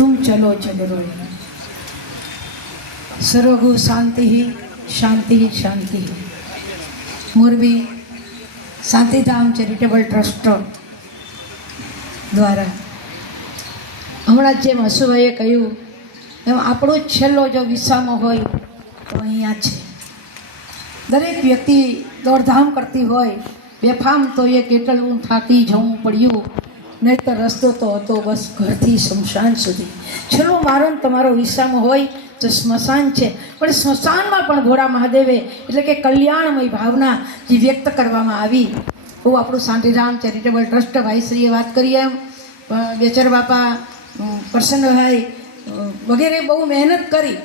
તું ચલો ચલ સરોગુ શાંતિ શાંતિ શાંતિ મોરબી શાંતિધામ ચેરિટેબલ ટ્રસ્ટ દ્વારા. હમણાં જેમ હસુભાઈએ કહ્યું, એમ આપણો જ છેલ્લો જો વિસામો હોય તો અહીંયા છે. દરેક વ્યક્તિ દોડધામ કરતી હોય, બેફામ તો એ કેટલું થાકી જવું પડ્યું. નહીતર રસ્તો તો હતો બસ ઘરથી સ્મશાન સુધી. છેલ્લો મારો તમારો વિસામો હોય તો સ્મશાન છે. પણ સ્મશાનમાં પણ ભોળા મહાદેવે એટલે કે કલ્યાણમય ભાવના જે વ્યક્ત કરવામાં આવી. બહુ આપણું શાંતિધામ, ચેરિટેબલ ટ્રસ્ટ ભાઈશ્રીએ વાત કરી એમ. બેચર બાપા પ્રસન્નભાઈ વગેરે બહુ મહેનત કરી.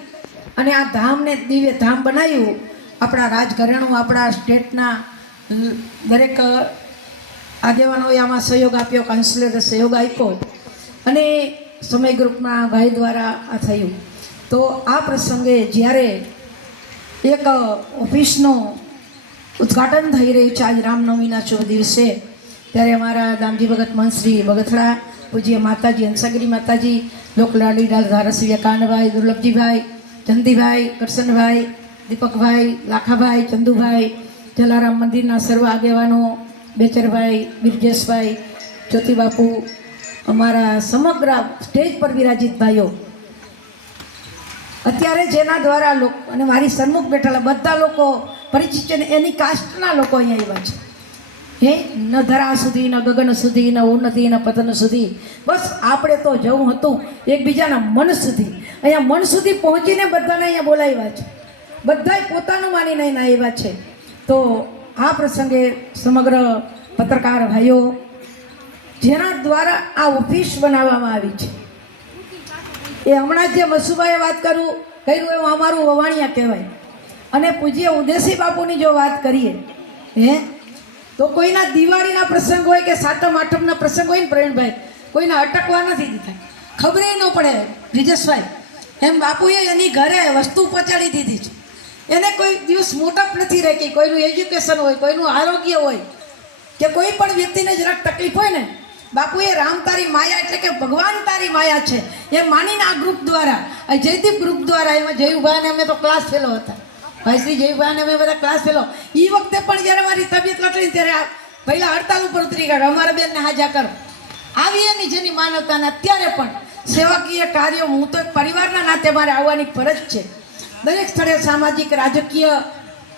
અને આ ધામને દિવ્ય ધામ બનાવ્યું. આપણા રાજઘરાણું, આપણા સ્ટેટના દરેક આગેવાનોએ આમાં સહયોગ આપ્યો કાઉન્સિલરે સહયોગ આપ્યો અને સમય ગ્રુપના ભાઈ દ્વારા આ થયું. તો આ પ્રસંગે જ્યારે એક ઓફિસનું ઉદ્ઘાટન થઈ રહ્યું છે આજ રામનવમીના શુભ દિવસે, ત્યારે અમારા દામજી ભગત મંશ્રી બગથડા પૂજ્ય માતાજી, હંસાગીરી માતાજી લોકલાડી ડાલ ધારાસભ્ય કાનભાઈ, દુર્લભજીભાઈ ચંદીભાઈ કરશનભાઈ, દીપકભાઈ, લાખાભાઈ, ચંદુભાઈ, જલારામ મંદિરના સર્વ આગેવાનો બેચરભાઈ, બિરજેશભાઈ, જ્યોતિબાપુ, અમારા સમગ્ર સ્ટેજ પર વિરાજિત ભાઈઓ. અત્યારે જેના દ્વારા લોકો, અને મારી સન્મુખ બેઠેલા બધા લોકો પરિચિત છે ને એની કાસ્ટના લોકો અહીંયા આવ્યા છે. હે? ન ધરા સુધી, ન ગગન સુધી, ન ઉન્નતિ, ન પતન સુધી. બસ આપણે તો જવું હતું એકબીજાના મન સુધી. અહીંયા મન સુધી પહોંચીને બધાને અહીંયા બોલાવ્યા છે. બધાએ પોતાનું માનીને અહીંયા આવ્યા છે. તો આ પ્રસંગે સમગ્ર પત્રકાર ભાઈઓ, જેના દ્વારા આ ઓફિસ બનાવવામાં આવી છે. એ હમણાં જે મસુભાઈએ વાત કરું, કર્યું એવું અમારું વવાણિયા કહેવાય. અને પૂજ્ય ઉદેશી બાપુની જો વાત કરીએ, હે, તો કોઈના દિવાળીના પ્રસંગ હોય કે સાતમ આઠમના પ્રસંગ હોય ને પ્રવીણભાઈ, કોઈને અટકવા નથી દીધા. ખબરે ન પડે, બ્રિજેશભાઈ, એમ બાપુએ એની ઘરે વસ્તુ પહોંચાડી દીધી છે. એને કોઈ દિવસ મોટપ નથી રાખી, કોઈનું એજ્યુકેશન હોય, કોઈનું આરોગ્ય હોય, કે કોઈ પણ વ્યક્તિને જરાક તકલીફ હોય ને, બાપુએ રામ તારી માયા એટલે કે ભગવાન તારી માયા છે, એ માનીને આ ગ્રુપ દ્વારા, આ જયદીપ ગ્રુપ દ્વારા એમાં જયુભાઈને અમે તો ક્લાસ ફેલો હતા. ભાઈશ્રી જયુભાઈને અમે બધા ક્લાસ ફેલો એ વખતે પણ જ્યારે મારી તબિયત લકડી ત્યારે આ પહેલાં હડતાલ ઉપર ઉતરી ગયા, અમારા બેનને હાજા કરો. આવી એની જેની માનવતાને અત્યારે પણ સેવાકીય કાર્યો, હું તો પરિવારના નાતે મારે આવવાની ફરજ છે. દરેક સ્થળે સામાજિક, રાજકીય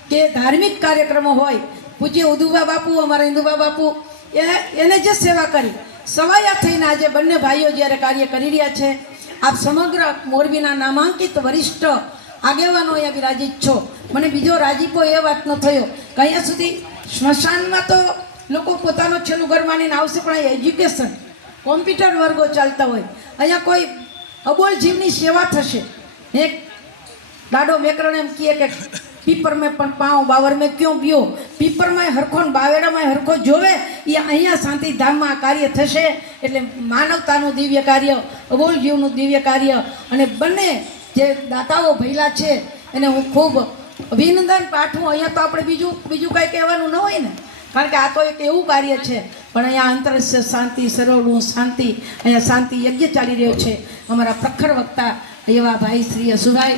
કે ધાર્મિક કાર્યક્રમો હોય, પૂજ્ય ઉદુબા બાપુ, અમારા ઇન્દુબા બાપુ, એ એને જે સેવા કરી, સવાયા થઈને આજે બંને ભાઈઓ જ્યારે કાર્ય કરી રહ્યા છે, આપ સમગ્ર મોરબીના નામાંકિત વરિષ્ઠ આગેવાનો અહીંયા વિરાજિત છો. મને બીજો રાજીપો એ વાતનો થયો કે અહીંયા સુધી સ્મશાનમાં તો લોકો પોતાનું છેલ્લું ઘર માનીને આવશે, પણ અહીંયા એજ્યુકેશન, કોમ્પ્યુટર વર્ગો ચાલતા હોય. અહીંયા કોઈ અબોલ જીવની સેવા થશે. એક દાડો વેકરણ એમ કહે કે પીપર મેં પણ પાઉં બાવર મેં ક્યું પીઓ પીપરમાં હરખો ને બાવેડામાં હરખો જોવે એ અહીંયા શાંતિધામમાં આ કાર્ય થશે. એટલે માનવતાનું દિવ્ય કાર્ય અબોલ જીવનું દિવ્ય કાર્ય અને બંને જે દાતાઓ ભૈલા છે, એને હું ખૂબ અભિનંદન પાઠવું. અહીંયા તો આપણે બીજું બીજું કાંઈ કહેવાનું ન હોય ને. કારણ કે આ તો એક એવું કાર્ય છે, પણ અહીંયા આંતરસ્ય શાંતિ સરોવરનું શાંતિ, અહીંયા શાંતિ યજ્ઞ ચાલી રહ્યો છે. અમારા પ્રખર વક્તા એવા ભાઈ શ્રી અશુભાઈ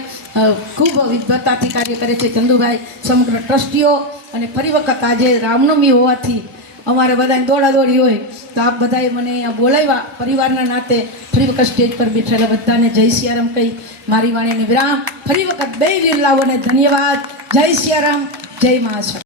ખૂબ વિદ્વતાથી કાર્ય કરે છે ચંદુભાઈ, સમગ્ર ટ્રસ્ટીઓ અને ફરી વખત આજે રામનવમી હોવાથી અમારે બધાને દોડાદોડી હોય તો આપ બધાએ મને અહીંયા બોલાવ્યા પરિવારના નાતે. ફરી વખત સ્ટેજ પર બેઠેલા બધાને જય સિયારામ કહી મારી વાણીને વિરામ. ફરી વખત બે વીરલાઓને ધન્યવાદ. જય સિયારામ. જય મહાશય.